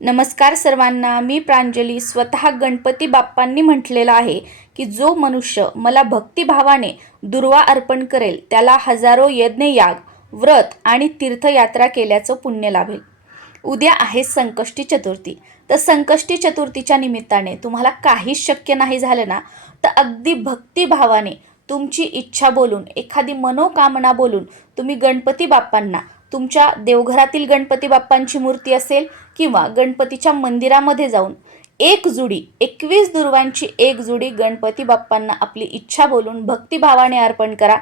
नमस्कार सर्वांना मी प्रांजली स्वतः गणपती बाप्पांनी म्हटलेलं आहे की जो मनुष्य मला भक्तिभावाने दुर्वा अर्पण करेल त्याला हजारो यज्ञ याग व्रत आणि तीर्थयात्रा केल्याचं पुण्य लाभेल. उद्या आहे संकष्टी चतुर्थी. तर संकष्टी चतुर्थीच्या निमित्ताने तुम्हाला काहीच शक्य नाही झालं ना तर अगदी भक्तिभावाने तुमची इच्छा बोलून एखादी मनोकामना बोलून तुम्ही गणपती बाप्पांना तुमच्या देवघरातील गणपती बाप्पांची मूर्ती असेल किंवा गणपतीच्या मंदिरामध्ये जाऊन एक जुडी एकवीस दुर्वांची एक जुडी गणपती बाप्पांना आपली इच्छा बोलून भक्तिभावाने अर्पण करा.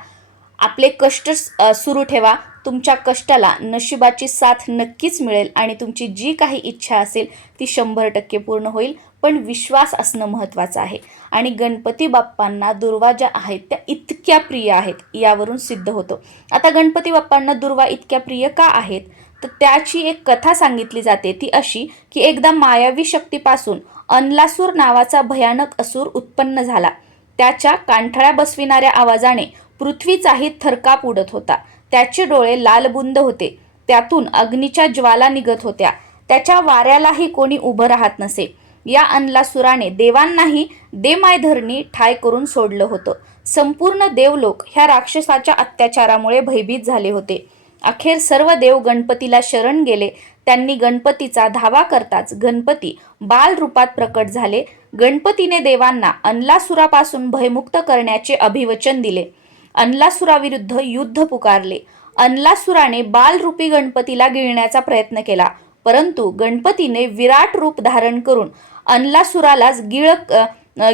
आपले कष्ट सुरू ठेवा. तुमच्या कष्टाला नशिबाची साथ नक्कीच मिळेल आणि तुमची जी काही इच्छा असेल ती शंभर टक्के पूर्ण होईल. पण विश्वास असणं महत्त्वाचं आहे. आणि गणपती बाप्पांना दुर्वा ज्या आहेत त्या इतक्या प्रिय आहेत यावरून सिद्ध होतो. आता गणपती बाप्पांना दुर्वा इतक्या प्रिय का आहेत? तर त्याची एक कथा सांगितली जाते. ती अशी की एकदा मायावी शक्तीपासून अनलासूर नावाचा भयानक असूर उत्पन्न झाला. त्याच्या कांठळ्या बसविणाऱ्या आवाजाने पृथ्वीचाही थरकाप उडत होता. त्याचे डोळे लालबुंद होते. त्यातून अग्नीच्या ज्वाला निघत होत्या. त्याच्या वाऱ्यालाही कोणी उभं राहत नसे. या अनलासुराने देवांनाही देमायधरणी ठाय करून सोडलं होतं. संपूर्ण देवलोक ह्या राक्षसाच्या अत्याचारामुळे भयभीत झाले होते. अखेर सर्व देव गणपतीला शरण गेले. त्यांनी गणपतीचा धावा करताच गणपती बाल रूपात प्रकट झाले. गणपतीने देवांना अनलासुरापासून भयमुक्त करण्याचे अभिवचन दिले. अनलासुराविरुद्ध युद्ध पुकारले. अनलासुराने बालरूपी गणपतीला गिळण्याचा प्रयत्न केला. परंतु गणपतीने विराट रूप धारण करून अनलासुरालाच गिळक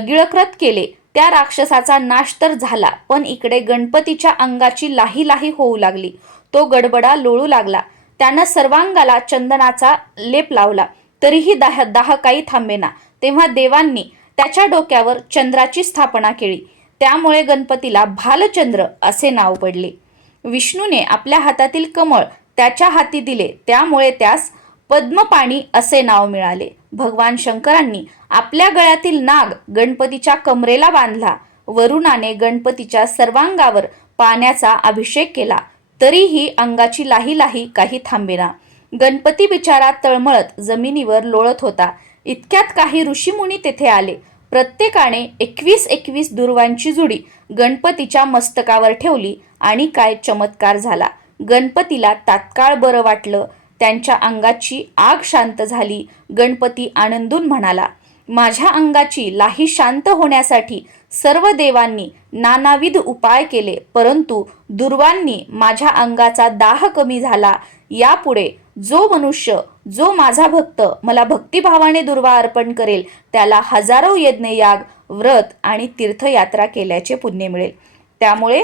गिळकृत केले. त्या राक्षसाचा नाश तर झाला पण इकडे गणपतीच्या अंगाची लाही लाही होऊ लागली. तो गडबडा लोळू लागला. त्यानं सर्वांगाला चंदनाचा लेप लावला. तरीही दाह दाह काही थांबेना. तेव्हा देवांनी त्याच्या डोक्यावर चंद्राची स्थापना केली. त्यामुळे गणपतीला भालचंद्र असे नाव पडले. विष्णूने आपल्या हातातील कमळ त्याच्या हाती दिले. त्यामुळे त्यास पद्मपाणी असे नाव मिळाले. भगवान शंकरांनी आपल्या गळ्यातील नाग गणपतीच्या कमरेला बांधला. वरुणाने गणपतीच्या सर्वांगावर पाण्याचा अभिषेक केला. तरीही अंगाची लाही लाही काही थांबेना. गणपती बिचारा तळमळत जमिनीवर लोळत होता. इतक्यात काही ऋषीमुनी तेथे आले. प्रत्येकाने एकवीस एकवीस दुर्वांची जुडी गणपतीच्या मस्तकावर ठेवली आणि काय चमत्कार झाला. गणपतीला तात्काळ बरं वाटलं. त्यांच्या अंगाची आग शांत झाली. गणपती आनंदून म्हणाला माझ्या अंगाची लाही शांत होण्यासाठी सर्व देवांनी नानाविध उपाय केले परंतु दुर्वांनी माझ्या अंगाचा दाह कमी झाला. यापुढे जो मनुष्य जो माझा भक्त मला भक्तिभावाने दुर्वा अर्पण करेल त्याला हजारो यज्ञयाग व्रत आणि तीर्थयात्रा केल्याचे पुण्य मिळेल. त्यामुळे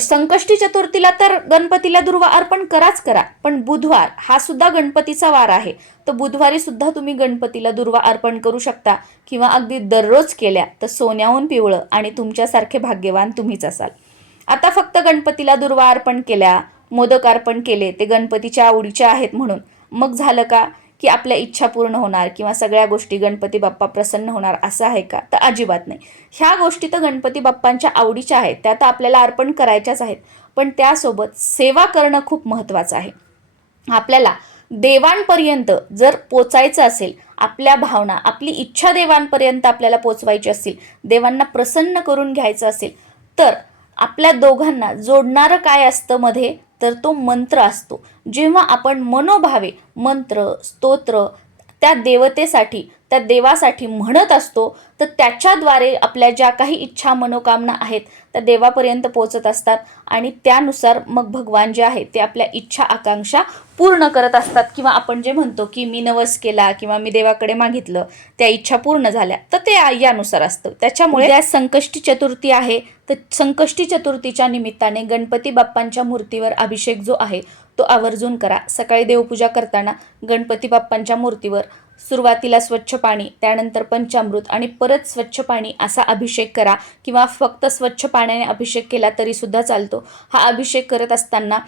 संकष्टी चतुर्थीला तर गणपतीला दुर्वा अर्पण कराच करा पण बुधवार हा सुद्धा गणपतीचा वार आहे. तर बुधवारी सुद्धा तुम्ही गणपतीला दुर्वा अर्पण करू शकता किंवा अगदी दररोज केल्या तर सोन्याहून पिवळं आणि तुमच्यासारखे भाग्यवान तुम्हीच असाल. आता फक्त गणपतीला दुर्वा अर्पण केल्या मोदक अर्पण केले ते गणपतीच्या आवडीचे आहेत म्हणून. मग झालं का? की आपल्या इच्छा पूर्ण होणार किंवा सगळ्या गोष्टी गणपती बाप्पा प्रसन्न होणार असं आहे का? तर अजिबात नाही. ह्या गोष्टी तर गणपती बाप्पांच्या आवडीच्या आहेत. त्या तर आपल्याला अर्पण करायच्याच आहेत. पण त्यासोबत सेवा करणं खूप महत्त्वाचं आहे. आपल्याला देवांपर्यंत जर पोचायचं असेल आपल्या भावना आपली इच्छा देवांपर्यंत आपल्याला पोचवायची असेल देवांना प्रसन्न करून घ्यायचं असेल तर आपल्या दोघांना जोडणारं काय असतं मध्ये? तर तो मंत्र असतो. जेव्हा आपण मनोभावे मंत्र स्तोत्र त्या देवतेसाठी त्या देवासाठी म्हणत असतो तर त्याच्याद्वारे आपल्या ज्या काही इच्छा मनोकामना आहेत त्या देवापर्यंत पोचत असतात. आणि त्यानुसार मग भगवान जे आहे ते आपल्या इच्छा आकांक्षा पूर्ण करत असतात. किंवा आपण जे म्हणतो की मी नवस केला किंवा मी देवाकडे मागितलं त्या इच्छा पूर्ण झाल्या तर ते यानुसार असतं. त्याच्यामुळे त्या संकष्टी चतुर्थी आहे तर संकष्टी चतुर्थीच्या निमित्ताने गणपती बाप्पांच्या मूर्तीवर अभिषेक जो आहे तो आवर्जून करा. सकाळी देवपूजा करताना गणपती बाप्पांच्या मूर्तीवर सुरुवातीला स्वच्छ पाणी त्यानंतर पंचामृत आणि परत स्वच्छ पाणी असा अभिषेक करा किंवा फक्त स्वच्छ पाण्याने अभिषेक केला तरी सुद्धा चालतो. हा अभिषेक करत असताना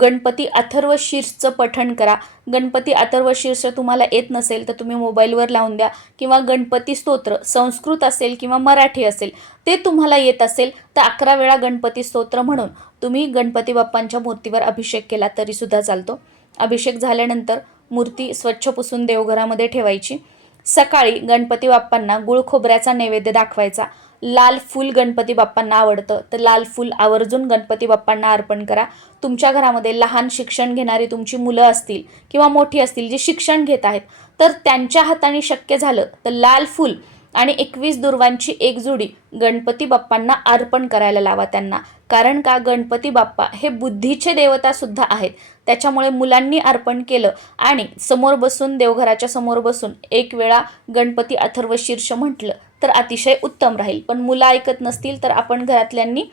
गणपती अथर्व शीर्षचं पठण करा. गणपती अथर्व शीर्ष तुम्हाला येत नसेल तर तुम्ही मोबाईलवर लावून द्या किंवा गणपती स्तोत्र संस्कृत असेल किंवा मराठी असेल ते तुम्हाला येत असेल तर अकरा वेळा गणपती स्तोत्र म्हणून तुम्ही गणपती बाप्पांच्या मूर्तीवर अभिषेक केला तरी सुद्धा चालतो. अभिषेक झाल्यानंतर मूर्ती स्वच्छ पुसून देवघरामध्ये ठेवायची. सकाळी गणपती बाप्पांना गुळ खोबऱ्याचा नैवेद्य दाखवायचा. लाल फूल गणपती बाप्पांना आवडतं. तर लाल फूल आवर्जून गणपती बाप्पांना अर्पण करा. तुमच्या घरामध्ये लहान शिक्षण घेणारी तुमची मुलं असतील किंवा मोठी असतील जी शिक्षण घेत आहेत तर त्यांच्या हाताने शक्य झालं तर लाल फूल आणि एकवीस दुर्वांची एक जोडी गणपती बाप्पांना अर्पण करायला लावा त्यांना. कारण का गणपती बाप्पा हे बुद्धीचे देवता सुद्धा आहेत. त्याच्यामुळे मुलांनी अर्पण केलं आणि समोर बसून देवघराच्या समोर बसून एक वेळा गणपती अथर्व शीर्ष म्हटलं तर अतिशय उत्तम राहील. पण मुलं ऐकत नसतील तर आपण घरातल्यांनी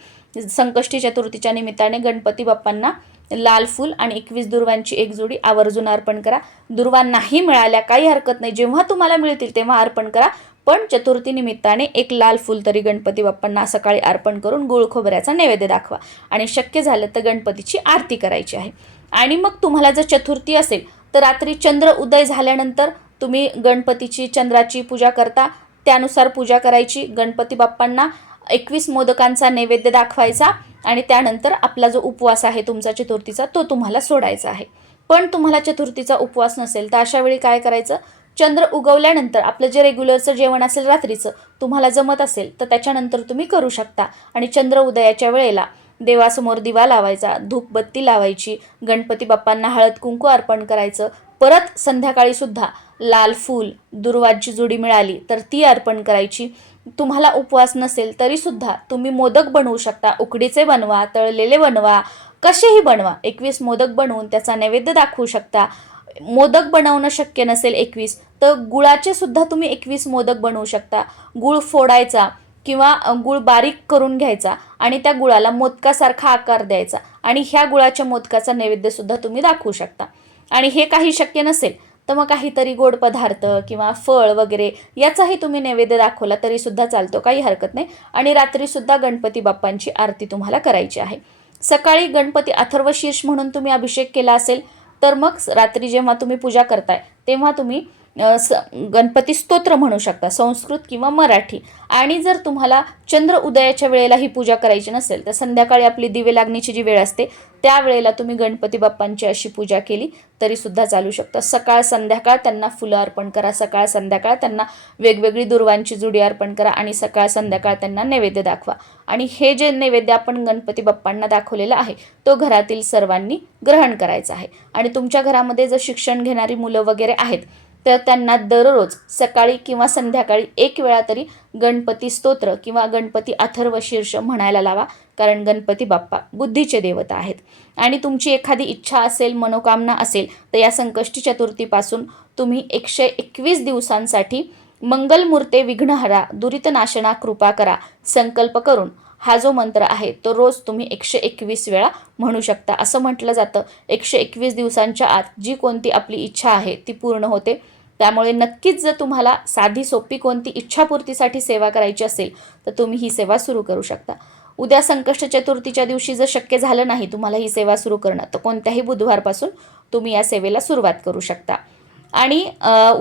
संकष्टी चतुर्थीच्या निमित्ताने गणपती बाप्पांना लाल फूल आणि एकवीस दुर्वांची एक जोडी आवर्जून अर्पण करा. दुर्वा नाही मिळाल्या काही हरकत नाही. जेव्हा तुम्हाला मिळतील तेव्हा अर्पण करा. पण चतुर्थी निमित्ताने एक लाल फूल तरी गणपती बाप्पांना सकाळी अर्पण करून गुळ खोबऱ्याचा नैवेद्य दाखवा. आणि शक्य झालं तर गणपतीची आरती करायची आहे. आणि मग तुम्हाला जर चतुर्थी असेल तर रात्री चंद्र उदय झाल्यानंतर तुम्ही गणपतीची चंद्राची पूजा करता. त्यानुसार पूजा करायची. गणपती बाप्पांना एकवीस मोदकांचा नैवेद्य दाखवायचा आणि त्यानंतर आपला जो उपवास आहे तुमचा चतुर्थीचा तो तुम्हाला सोडायचा आहे. पण तुम्हाला चतुर्थीचा उपवास नसेल तर अशा वेळी काय करायचं? चंद्र उगवल्यानंतर आपलं जे रेग्युलरचं जेवण असेल रात्रीचं तुम्हाला जमत असेल तर त्याच्यानंतर तुम्ही करू शकता. आणि चंद्र उदयाच्या वेळेला देवासमोर दिवा लावायचा धूपबत्ती लावायची गणपती बाप्पांना हळद कुंकू अर्पण करायचं. परत संध्याकाळी सुद्धा लाल फूल दुर्वाची जुडी मिळाली तर ती अर्पण करायची. तुम्हाला उपवास नसेल तरीसुद्धा तुम्ही मोदक बनवू शकता. उकडीचे बनवा तळलेले बनवा कसेही बनवा. एकवीस मोदक बनवून त्याचा नैवेद्य दाखवू शकता. मोदक बनवणं शक्य नसेल एकवीस तर गुळाचे सुद्धा तुम्ही एकवीस मोदक बनवू शकता. गुळ फोडायचा किंवा गुळ बारीक करून घ्यायचा आणि त्या गुळाला मोदकासारखा आकार द्यायचा आणि ह्या गुळाच्या मोदकाचा नैवेद्यसुद्धा तुम्ही दाखवू शकता. आणि हे काही शक्य नसेल तर मग काहीतरी गोड पदार्थ किंवा फळ वगैरे याचाही तुम्ही नैवेद्य दाखवला तरीसुद्धा चालतो काही हरकत नाही. आणि रात्रीसुद्धा गणपती बाप्पांची आरती तुम्हाला करायची आहे. सकाळी गणपती अथर्वशीर्ष म्हणून तुम्ही अभिषेक केला असेल तर मग रात्री जेव्हा तुम्ही पूजा करताय तेव्हा तुम्ही स गणपती स्तोत्र म्हणू शकता संस्कृत किंवा मराठी. आणि जर तुम्हाला चंद्र उदयाच्या वेळेला ही पूजा करायची नसेल तर संध्याकाळी आपली दिवे लागण्याची जी वेळ असते त्यावेळेला तुम्ही गणपती बाप्पांची अशी पूजा केली तरीसुद्धा चालू शकतं. सकाळ संध्याकाळ त्यांना फुलं अर्पण करा सकाळ संध्याकाळ त्यांना वेगवेगळी दुर्वांची जुडी अर्पण करा आणि सकाळ संध्याकाळ त्यांना नैवेद्य दाखवा. आणि हे जे नैवेद्य आपण गणपती बाप्पांना दाखवलेलं आहे तो घरातील सर्वांनी ग्रहण करायचा आहे. आणि तुमच्या घरामध्ये जर शिक्षण घेणारी मुलं वगैरे आहेत तर त्यांना दररोज सकाळी किंवा संध्याकाळी एक वेळा तरी गणपती स्तोत्र किंवा गणपती अथर्व शीर्ष म्हणायला लावा कारण गणपती बाप्पा बुद्धीचे देवता आहेत. आणि तुमची एखादी इच्छा असेल मनोकामना असेल तर या संकष्टी चतुर्थीपासून तुम्ही एकशे एकवीस दिवसांसाठी मंगलमूर्ते विघ्नहरा दुरितनाशना कृपा करा संकल्प करून. हा जो मंत्र आहे तो रोज तुम्ही एकशे एकवीस वेळा म्हणू शकता. असं म्हटलं जातं एकशे एकवीस दिवसांच्या आत जी कोणती आपली इच्छा आहे ती पूर्ण होते. त्यामुळे नक्कीच जर तुम्हाला साधी सोपी कोणती इच्छापूर्तीसाठी सेवा करायची असेल तर तुम्ही ही सेवा सुरू करू शकता. उद्या संकष्ट चतुर्थीच्या दिवशी जर शक्य झालं नाही तुम्हाला ही सेवा सुरू करणं तर कोणत्याही बुधवारपासून तुम्ही या सेवेला सुरुवात करू शकता. आणि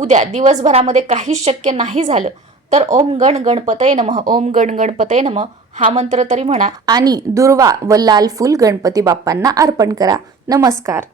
उद्या दिवसभरामध्ये काहीच शक्य नाही झालं तर ओम गण गणपतये नमः ओम गण गणपतये नमः हा मंत्र तरी म्हणा. आणि दुर्वा व लाल फूल गणपती बाप्पांना अर्पण करा. नमस्कार.